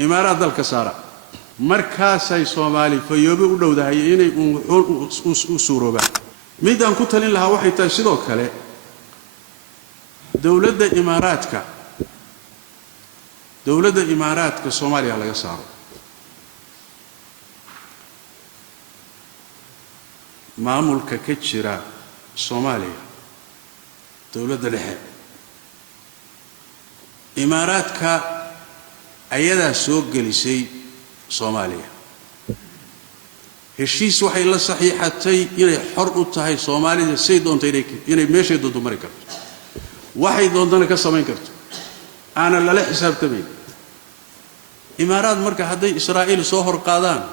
إمارات دالك سارة مركاسي صومالي فيوبي ودو دهي إني أسوروبا ميدان كتلين لها وحي تاسيدو كالي دولة إماراتك صوماليا لغا سارة maamulka ka jira Soomaaliya dawladda dhexe imaaraadka ayada soo gelisay Soomaaliya heshiis waxay la saxiixatay inay xor u tahay Soomaaliya say doonto inay meeshay doonto mari karto waxay doontana ka samayn karto ana la xisaabtamay imaaraad marka haday Israa'iil soo hor qaadaan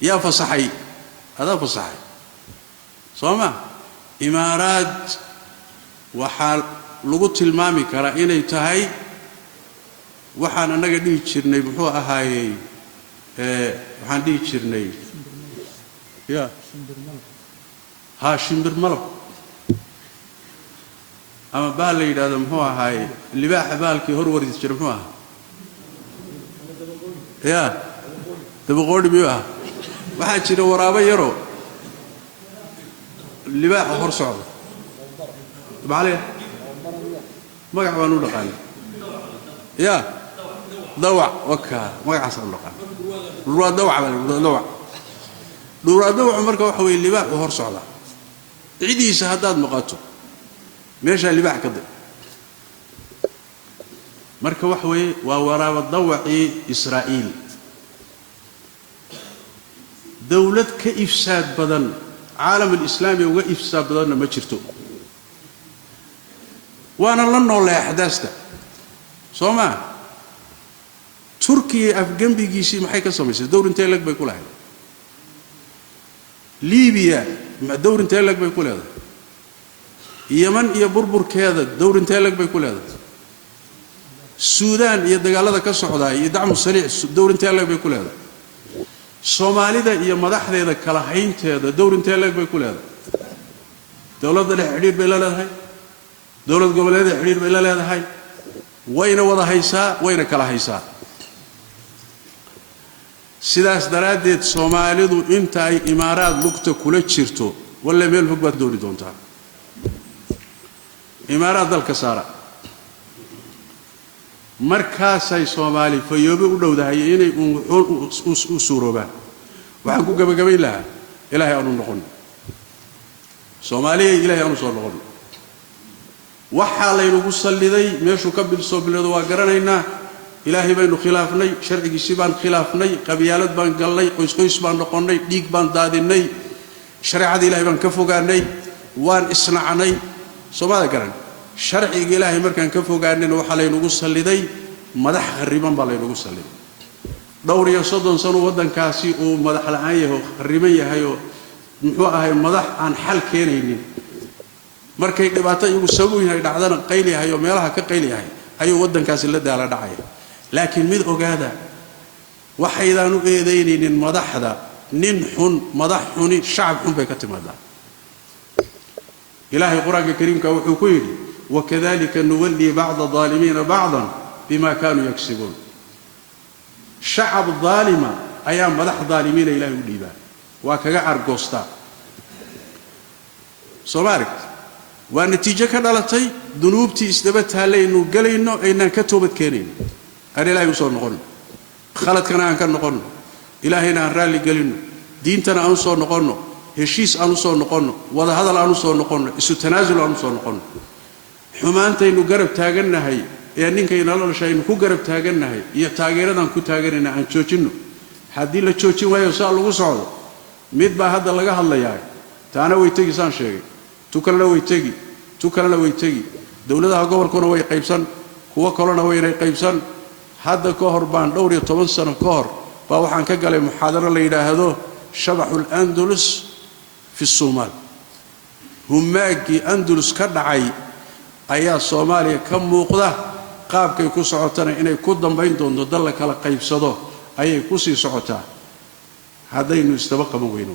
yaa fasaxay هذا فصحي صوما إمارات وحال لغة المامي كرا إني تهي وحنا نقدي تشرني بحوها هاي وحنا تشرني يا ها شمبر ملك أما بالي هذا بحوها هاي اللي باح بالك هروري تشربوها يا تبغون بيوها waxaa jira waraabo yaro libaax hor socdo baale magac baan u dhaqaan ya dawac waka magacaas aan dhaqaan dawac marka waxa weey libaax hor socda ciidiisa hadaad maqato meesha libaax ka dib marka waxa weey waa waraabo dawaci Israa'iil دولة كإفساد بدن عالم الإسلامي وإفساد بدن ما جرتو وأنا لن نقول أحداثه سوما تركيا أفغان بيجيسي محيكا سميس دور انتهى لك بيقول هذا ليبيا دور انتهى لك بيقول هذا يمن يبربر كذا دور انتهى لك بيقول هذا السودان يدقال هذا كالسعودية يدعم السريع دور انتهى لك بيقول هذا Soomaalida iyo madaxdeeda kala haynteeda dowr intee leeg bay ku leedahay dawladda xiriir bay la leedahay dawlad goboleedyada xiriir bay la leedahay wayna wada haysaa wayna kala haysaa sidaas daraadeed Soomaalidu inta ay imaaraad lugta kula jirto wala meel fog baad dooni doontaa imaaraad dalka saara markaasay Soomaali fayoobe u dhowdahay inay u suuroobaan waxaan ku gabagabay lahaa ilaahay aanu noqon Soomaaliya ilaahay aanu soo noqon waxa la inagu saliday meeshu ka bilsoo bilado waa garanaynaa ilaahay baynu khilaafnay sharcigiisa baan khilaafnay qabiyalad baan galnay qoys baan noqonay dhiig baan daadinay shariicada ilaahay baan ka fogaanay waan isnacnay Soomaaliya garan sharciga ilaahay markaan ka fogaanayna waxa la inagu saliday madax qariban baa la inagu saliday dhowr iyo 30 sano wadankaasi oo madax la'aan yahay qariban yahay oo muxuu ahay madax aan xal keenaynin markay dhibaato igu sabab yahay dhacdana qayl yahay oo meelaha ka qayl yahay ayuu wadankaasi la daala dhacay laakiin mid ogaada waxaydaan u eedeynaynin madaxda nin xun madax xuni shacab xun bay ka timaadaa ilaahay quraanka kariimka wuxuu ku yiri وكذلك نولي بعض الظالمين بعضا بما كانوا يكسبون شعب ظالما ايام مدح ظالمين الى وديبا وكغا ارغوستا سومارك ونتيجه كدلتي ذنوبتي اسدبتها لينو غلينو اينا كتوبد كينين اري لا يوسو نقول خلط كنا ان كنقول الهينا رالي غلينو دينتنا ان سو نقولنو هشيس ان سو نقولنو ودا هذا ان سو نقولنو اسو تنازل ان سو نقولنو xumaantaynu garab taaganahay ee ninkayna la shaynu ku garab taaganahay iyo taageeradan ku taageerina aan joojino hadii la joojin waayo saa lagu socdo mid baa hadda laga hadlayaa taana way tagisan sheegay tukalna way tagi dawladaha gobolkuna way qaybsan kuwa kalena way qaybsan hadda ka hor baan dhowr iyo 10 sano ka hor baa waxaan ka galay muxaadaro la yiraahdo shabahul andalus fi Soomaal humaagi andalus ka dhacay ayaa Soomaaliya ka muuqda qaabkay ku socotana inay ku dambayn doonto dal kala qaybsado ayay ku sii socotaa hadaynu istaba qaban weyno